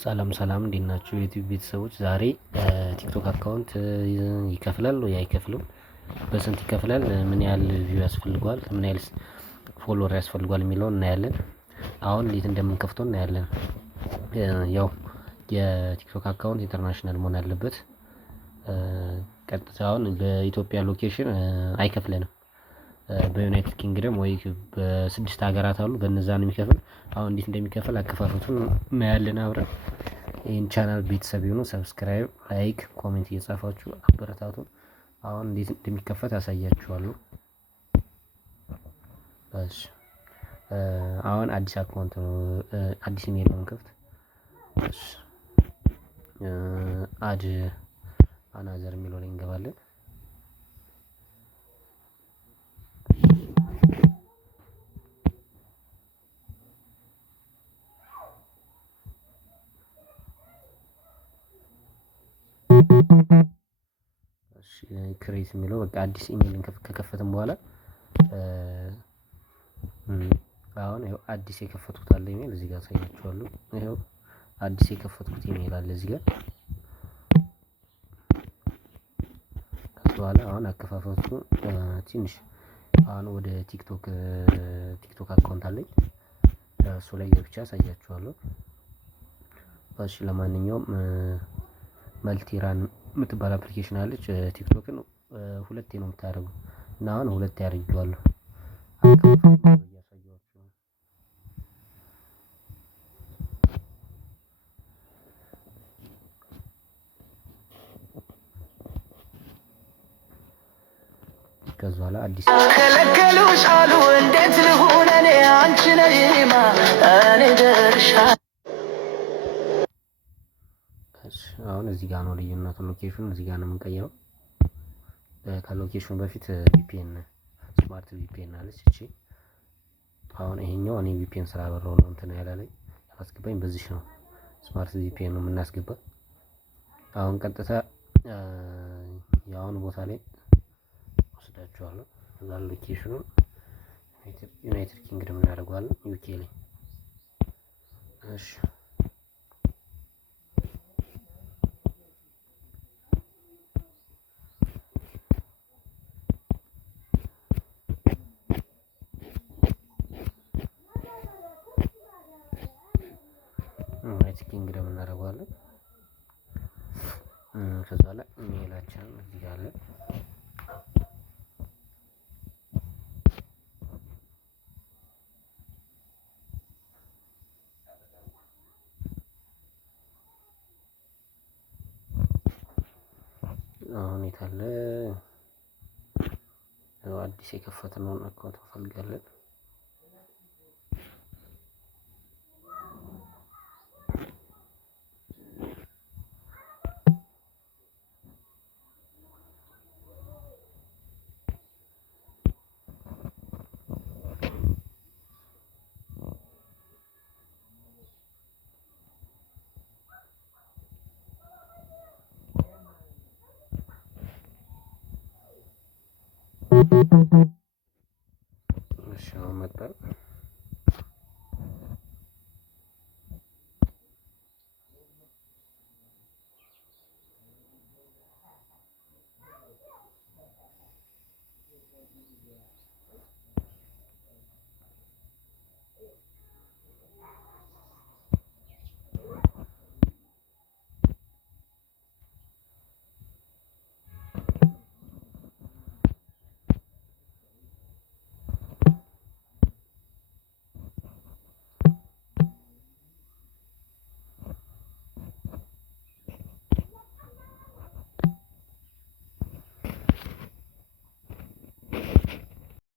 ሰላም ሰላም እንዴት ናችሁ የዩቲዩብ ቤተሰቦች? ዛሬ ቲክቶክ አካውንት ይከፍላል ወይ አይከፍልም? በስንት ይከፍላል? ምን ያህል ቪው ያስፈልገዋል? ምን ያህል ፎሎወር ያስፈልገዋል የሚለውን እናያለን። አሁን እንዴት እንደምንከፍተው እናያለን። ያው የቲክቶክ አካውንት ኢንተርናሽናል መሆን አለበት። ቀጥታ አሁን በኢትዮጵያ ሎኬሽን አይከፍለንም። በዩናይትድ ኪንግደም ወይ በስድስት ሀገራት አሉ በእነዛ ነው የሚከፍል። አሁን እንዴት እንደሚከፍል አከፋፈቱን እናያለን አብረን። ይህን ቻናል ቤተሰብ ይሁኑ፣ ሰብስክራይብ፣ ላይክ፣ ኮሜንት እየጻፋችሁ አበረታቱን። አሁን እንዴት እንደሚከፈት አሳያችኋለሁ። እሺ አሁን አዲስ አካውንት ነው አዲስ ኢሜል ነው የምንከፍት። እሺ አድ አናዘር የሚለው ላይ እንገባለን። እሺ ክሬት የሚለው በቃ አዲስ ኢሜል ከከፈትን በኋላ አሁን ይኸው አዲስ የከፈትኩት አለ ኢሜል እዚህ ጋር አሳያችኋለሁ። ይኸው አዲስ የከፈትኩት ኢሜል አለ እዚህ ጋር። ከዛ በኋላ አሁን አከፋፈቱ ትንሽ አሁን ወደ ቲክቶክ አካውንት አለኝ እሱ ላይ ገብቼ አሳያችኋለሁ። እሺ ለማንኛውም መልቲራን የምትባል አፕሊኬሽን አለች። ቲክቶክን ሁለቴ ነው የምታደርገው እና አሁን ሁለቴ አድርጌዋለሁ። ከዛ በኋላ አዲስ ከለከሉሽ አሉ እንዴት ልሁን እኔ አንቺ ነይማ እኔ ደርሻ። አሁን እዚህ ጋር ነው ልዩነቱ። ሎኬሽኑ እዚህ ጋር ነው የምንቀይረው። ከሎኬሽኑ በፊት ቪፒኤን ስማርት ቪፒኤን አለች እቺ። አሁን ይሄኛው እኔ ቪፒኤን ስላበራው ነው እንትን ያላለኝ ያላስገባኝ። በዚህ ነው ስማርት ቪፒኤን ነው የምናስገባው። አሁን ቀጥታ የአሁኑ ቦታ ላይ ወስዳችኋለሁ። እዛ ሎኬሽኑን ዩናይትድ ኪንግደም እናደርገዋለን ዩኬ ላይ። እሺ ዩናይትድ ኪንግደም እናደርገዋለን። ከዛ ላይ ኢሜይላችንን እዚህ ጋር አለ። አሁን የታለ አዲስ የከፈትነውን አካውንት እንፈልጋለን። እሺ አሁን መጣ።